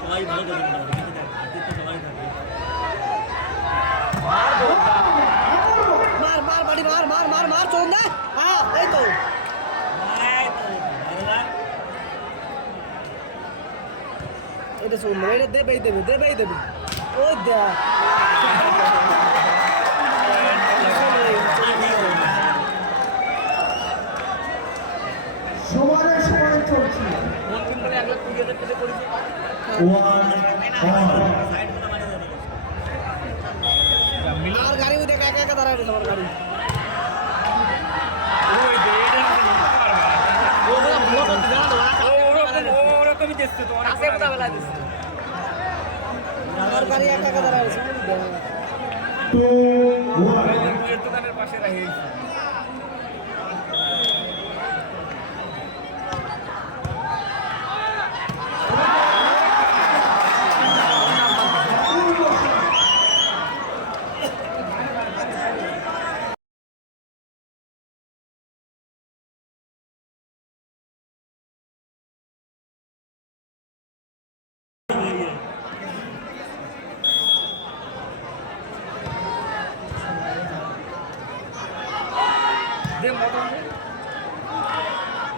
সবাই ভালো করে মার মার বাড়ি মার মার মার মার চল না হ্যাঁ এই তো এটা চল না এটা দেবেই দেবে ওই দা সময় চলছে আর গাড়ি ওই দেখ একা একা দাঁড়ায় রয়েছে আমার গাড়ি আমার গাড়ি একা একা দাঁড়ায় রয়েছে দোকানের পাশে রাখি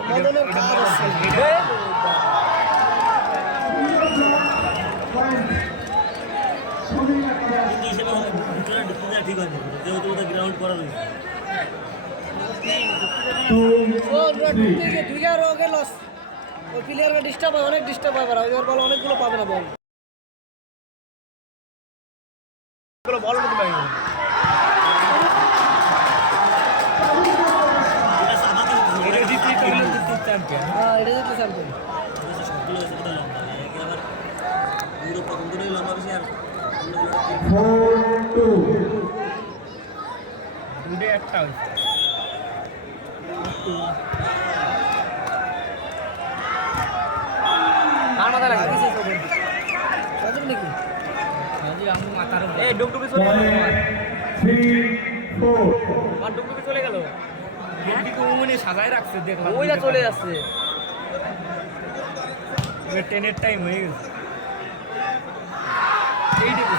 মদনের কাজ আছে ঠিক আছে যেহেতু ওটা গ্রাউন্ড করা রয়েছে ওই প্লেয়ারকে ডিস্টার্ব হয় অনেক ডিস্টার্ব হয় ওই বল অনেকগুলো পাবে না বল বল মতো পাই এটা জিতলে তো হলো চ্যাম্পিয়ন হ্যাঁ এটা জিতলে চ্যাম্পিয়ন সবগুলো হয়েছে কোথায় লম্বা আবার পুরো প্রথম দিনই লম্বা বেশি আর দুটো একটা হয়েছে কার মাথা লাগে রাজীব নাকি জি আমি মাথার উপর এই ডুবডুবি চলে গেল আমার ডুবডুবি চলে গেল ডুবডুবি তো উনি সাজায় রাখছে দেখলাম ওইটা চলে যাচ্ছে এবার ট্রেনের টাইম হয়ে গেছে এই দেখো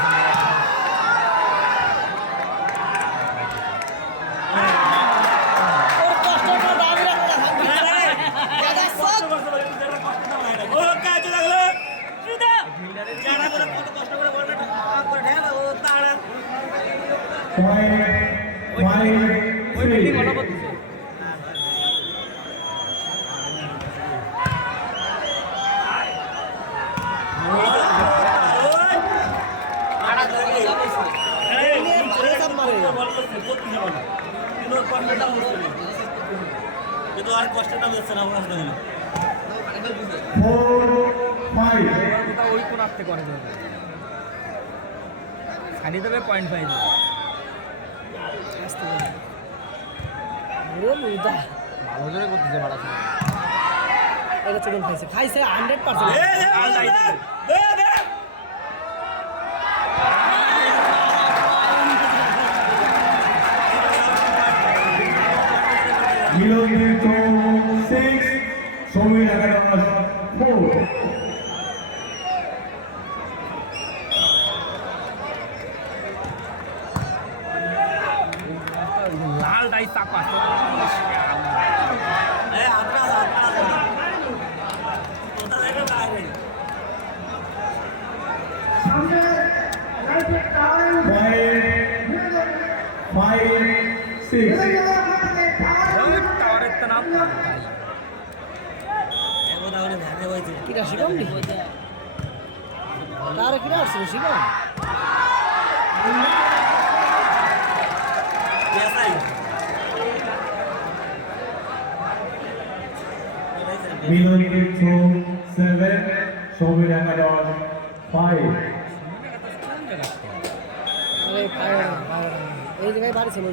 ওই বিল্ডিং ভালো করতেছে কিন্তু আর কষ্টটা হচ্ছে না আমার ওই কোন আপতে করে দেবে ছাড়িয়ে দেবে 0.5 দেবে ভালো জোরে করতেছে ভাড়া এটা চিকেন খাইছে 100% লাল ডাই চাপা টাওয়ারের তো নাম কিরা শিকাম নি তার কিরা আসছে শিকাম Milan 7, Soviet Academy 5. এই জায়গায় বাড়ি ছিল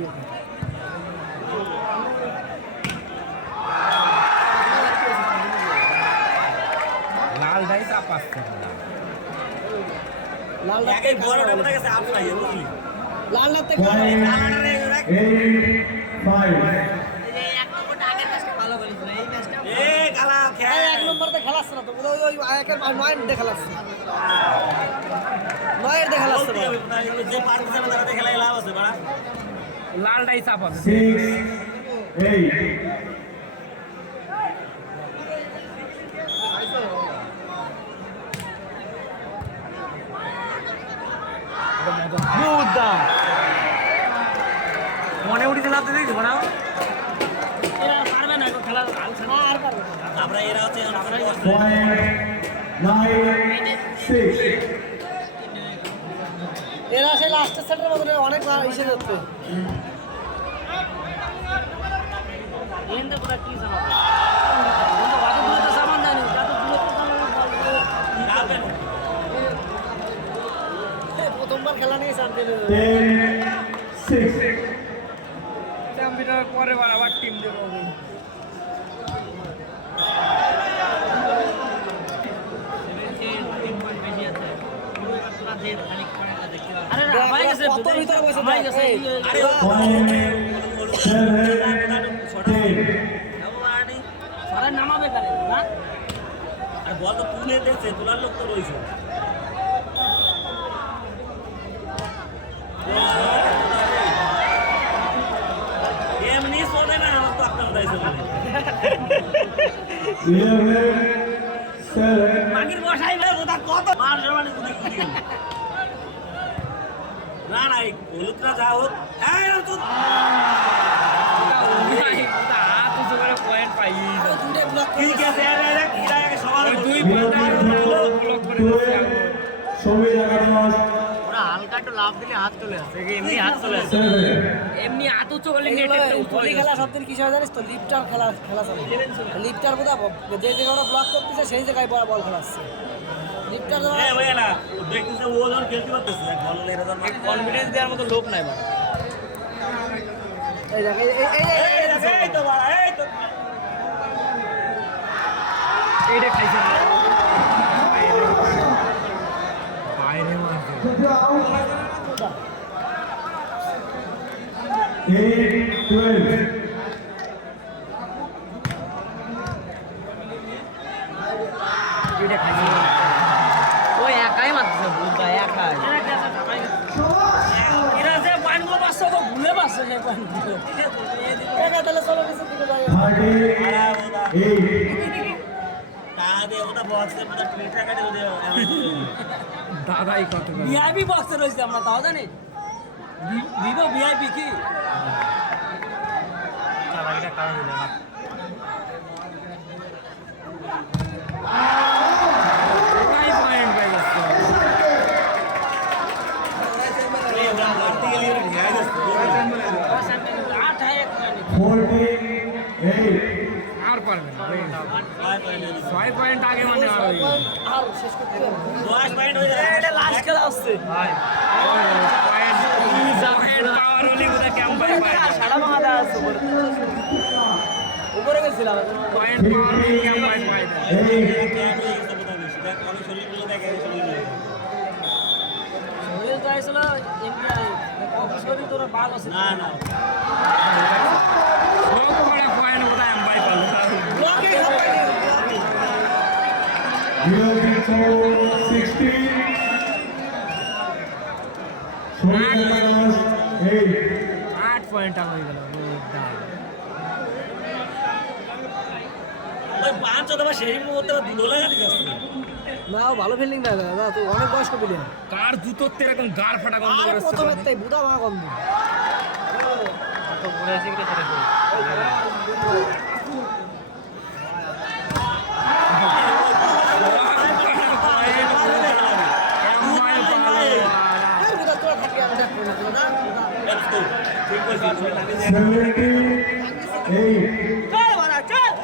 লাল ডাই চাপা লাল বড় গেছে লাল রাতে এ কালা খেল এক নম্বরতে খেলাচ্ছে না তো ওই ওই একের নয়ের দিয়ে খেলাচ্ছে নয়ের দিয়ে খেলাচ্ছে বলতে হবে না, এগুলো যে পারতেছে না তারা খেলায় লাভ আছে বাড়া লালটাই চাপ আছে 6, 8. মনে উঠি লাভ দিতে ঘোরাও আর পারবে না। আমরা এরা হচ্ছে আমরা 9, 6. এরা সেই লাস্টের সেটের মধ্যে অনেক ইসে যাচ্ছে প্রথমবার খেলা নিয়ে চ্যাম্পিয়ন 10, 6. চ্যাম্পিয়নের পরে আবার টিম দেবো কত ভিতরে বসে গেছে আরে 7, 10. নামাবে কারে না আর বল তো তুলে দিয়েছে তোলার লোক তো রয়েছে এমনি শোনে না আমার তো আপনার দায়িত্ব 11, 7. মাগির বসাই ভাই ওটা কত মার মানে কুদি কুদি গেল না না এই হলুদটা যা হোক এই তো হাত উঁচু করে পয়েন্ট পাই দুটো ব্লক ঠিক আছে আরে কিরা আগে সবার দুই পয়েন্ট ব্লক করে দিচ্ছে সবই জায়গাটা ওরা হালকা একটু লাভ দিলে হাত চলে আসে এমনি হাত চলে আসে 7. এমনি হাত উঁচু করলে নেট ভলি খেলা সব দিন কিছু হয় জানিস তো লিফটার খেলা খেলা চলে লিফটার বোধা যে জায়গায় ওরা ব্লক করতেছে সেই জায়গায় বল খেলাচ্ছে লিফটার এ ভাই না দেখতেছে ও যখন খেলতে পারতেছে বল এর জন্য কনফিডেন্স দেওয়ার মতো লোক নাই মানে এই দেখ এই এই তো বাড়া এই তো এইটা খাইছে বাইরে মারছে 8, 12. এইটা খাইছে ওই একাই মারছে বুঝা একাই এরা যে পয়েন্টগুলো পাচ্ছে তো ভুলে পাচ্ছে যে পয়েন্টগুলো তাহলে চলো কিছু দিকে যাই 38. কাদে ওটা বক্সে পুরো প্লেটটা কাটে ওদের দাদাই কত ভিআইপি বক্সে রয়েছে আমরা তাও জানি ভিভো ভিআইপি কি চালাকিটা কারণ দিল না পয়েন্ট পাই গেছে এই ওরা লড়তে গেলে ওরা ঘিরে যাচ্ছে 48. আর পারবে না 5 পয়েন্ট 6 পয়েন্ট আগে মানে আর ওই আর শেষ করতে হবে 10 পয়েন্ট হয়ে যায় এটা লাস্ট খেলা আসছে ভাই পয়েন্ট পাওয়ার হলে ওটা কেমন পাই সাড়া ভাঙা দেওয়া আছে উপরে গেছিলাম পয়েন্ট পাওয়ার হলে কেমন পাই পাই 8. ক্যাট হয়ে গেছে বোধহয় বেশি দেখ আমি শরীরগুলো দেখে শরীরগুলো শরীর যাইছিল এমপিআই শরীর তোর বাল আছে না না লোক করে পয়েন্ট ওটা আমি পাই পারলো ব্লকে হবে 16. সবই জায়গাটা 8. 8 পয়েন্ট হয়ে গেল ওই 5 অথবা সেই মুহূর্তে দুটো লাগা ঠিক আছে না ভালো ফিল্ডিং না দাদা তুই অনেক বয়স্ক প্লেয়ার কার জুতোর তে এরকম গার ফাটা গন্ধ আর করে প্রথমে তাই বুড়া ভাঙা গন্ধ তো ঘুরে এসে গেছে আর বুড়া তোরা থাকি আমি দেখবো না ঠিক আছে 78. চল বাড়া চল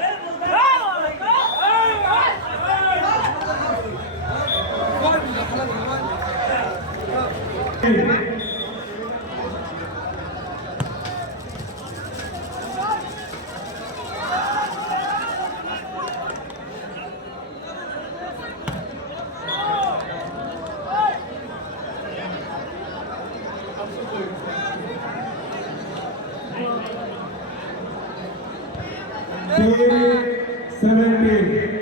17.